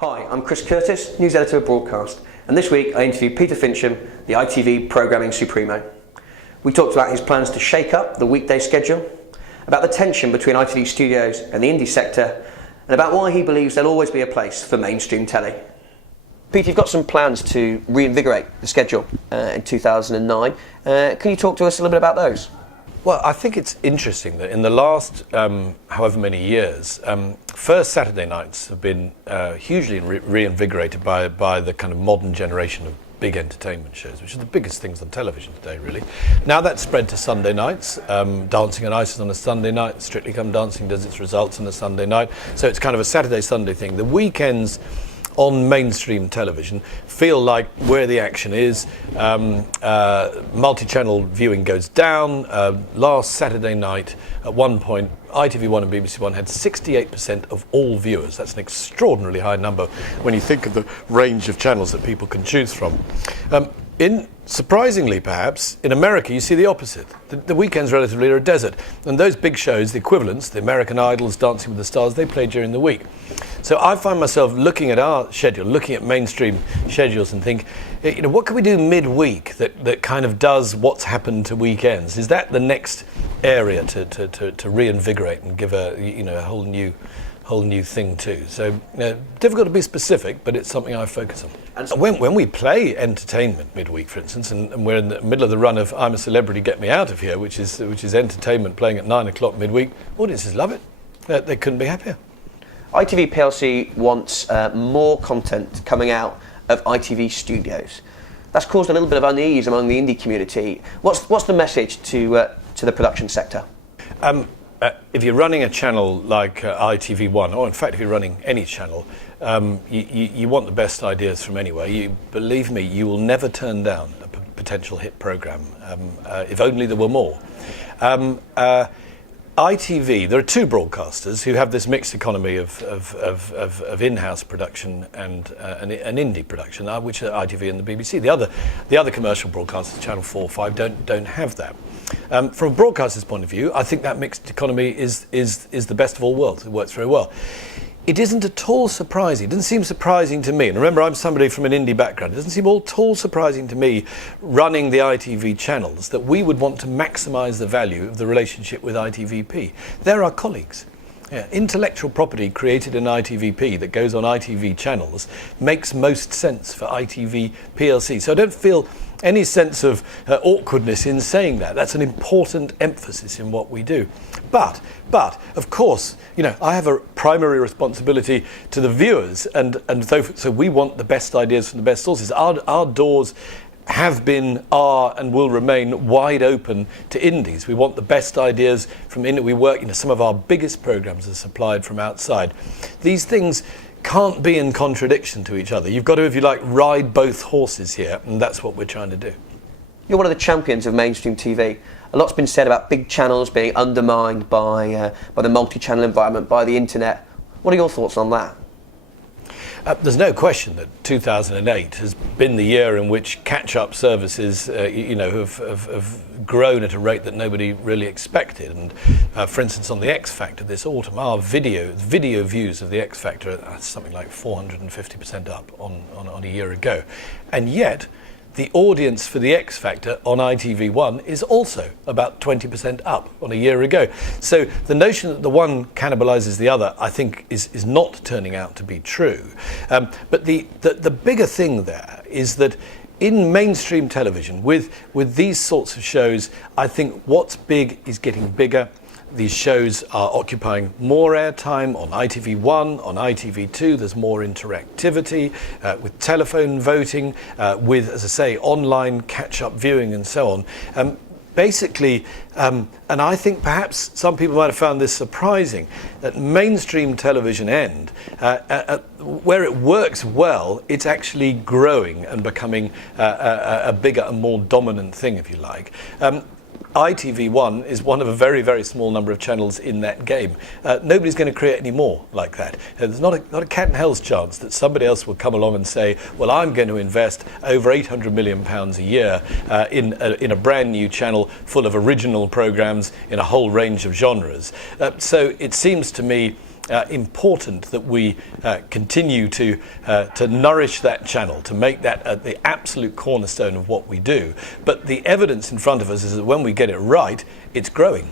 Hi, I'm Chris Curtis, News Editor of Broadcast, and this week I interviewed Peter Fincham, the ITV Programming Supremo. We talked about his plans to shake up the weekday schedule, about the tension between ITV Studios and the indie sector, and about why he believes there'll always be a place for mainstream telly. Peter, you've got some plans to reinvigorate the schedule in 2009. Can you talk to us a little bit about those? Well, I think it's interesting that in the last however many years, first Saturday nights have been hugely reinvigorated by the kind of modern generation of big entertainment shows, which are the biggest things on television today, really. Now that's spread to Sunday nights. Dancing on Ice is on a Sunday night. Strictly Come Dancing does its results on a Sunday night. So it's kind of a Saturday-Sunday thing. The weekends on mainstream television feel like where the action is. Multi-channel viewing goes down. Last Saturday night, at one point, ITV1 and BBC1 had 68% of all viewers. That's an extraordinarily high number when you think of the range of channels that people can choose from. Surprisingly, perhaps, in America you see the opposite. The weekends relatively are a desert. And those big shows, the equivalents, the American Idols, Dancing with the Stars, they play during the week. So I find myself looking at our schedule, looking at mainstream schedules and think, what can we do midweek that kind of does what's happened to weekends? Is that the next area to reinvigorate and give a whole new thing too? So difficult to be specific, but it's something I focus on. And when we play entertainment midweek, for instance, and we're in the middle of the run of I'm a Celebrity, Get Me Out of Here, which is entertainment playing at 9 o'clock midweek, audiences love it. They couldn't be happier. ITV plc wants more content coming out of ITV Studios. That's caused a little bit of unease among the indie community. What's the message to the production sector? If you're running a channel like ITV1, or in fact if you're running any channel, you want the best ideas from anywhere. Believe me, you will never turn down a potential hit programme, if only there were more. ITV, there are two broadcasters who have this mixed economy of in-house production and an indie production, which are ITV and the BBC. The other commercial broadcasters, Channel 4, 5, don't have that. From a broadcaster's point of view, I think that mixed economy is the best of all worlds. It works very well. It isn't at all surprising. It doesn't seem surprising to me. And remember, I'm somebody from an indie background. It doesn't seem at all surprising to me, running the ITV channels, that we would want to maximise the value of the relationship with ITVP. They're our colleagues. Yeah, intellectual property created in ITVP that goes on ITV channels makes most sense for ITV plc. So I don't feel any sense of awkwardness in saying that. That's an important emphasis in what we do. But of course, I have a primary responsibility to the viewers, and so we want the best ideas from the best sources. Our doors have been, are, and will remain wide open to indies. We want the best ideas from indie. We work, some of our biggest programmes are supplied from outside. These things can't be in contradiction to each other. You've got to, if you like, ride both horses here, and that's what we're trying to do. You're one of the champions of mainstream TV. A lot's been said about big channels being undermined by the multi-channel environment, by the internet. What are your thoughts on that? There's no question that 2008 has been the year in which catch-up services, have grown at a rate that nobody really expected. And for instance, on the X Factor this autumn, our video views of the X Factor are something like 450% up on a year ago, and yet the audience for the X Factor on ITV1 is also about 20% up on a year ago. So the notion that the one cannibalises the other, I think, is not turning out to be true. But the bigger thing there is that in mainstream television, with these sorts of shows, I think what's big is getting bigger. These shows are occupying more airtime on ITV1, on ITV2. There's more interactivity with telephone voting, with, as I say, online catch-up viewing and so on. And I think perhaps some people might have found this surprising, that mainstream television end, where it works well, it's actually growing and becoming a bigger and more dominant thing, if you like. ITV1 is one of a very, very small number of channels in that game. Nobody's going to create any more like that. There's not a cat and hell's chance that somebody else will come along and say, well, I'm going to invest over £800 million a year in a brand new channel full of original programmes in a whole range of genres. So it seems to me important that we continue to nourish that channel, to make that the absolute cornerstone of what we do. But the evidence in front of us is that when we get it right, it's growing.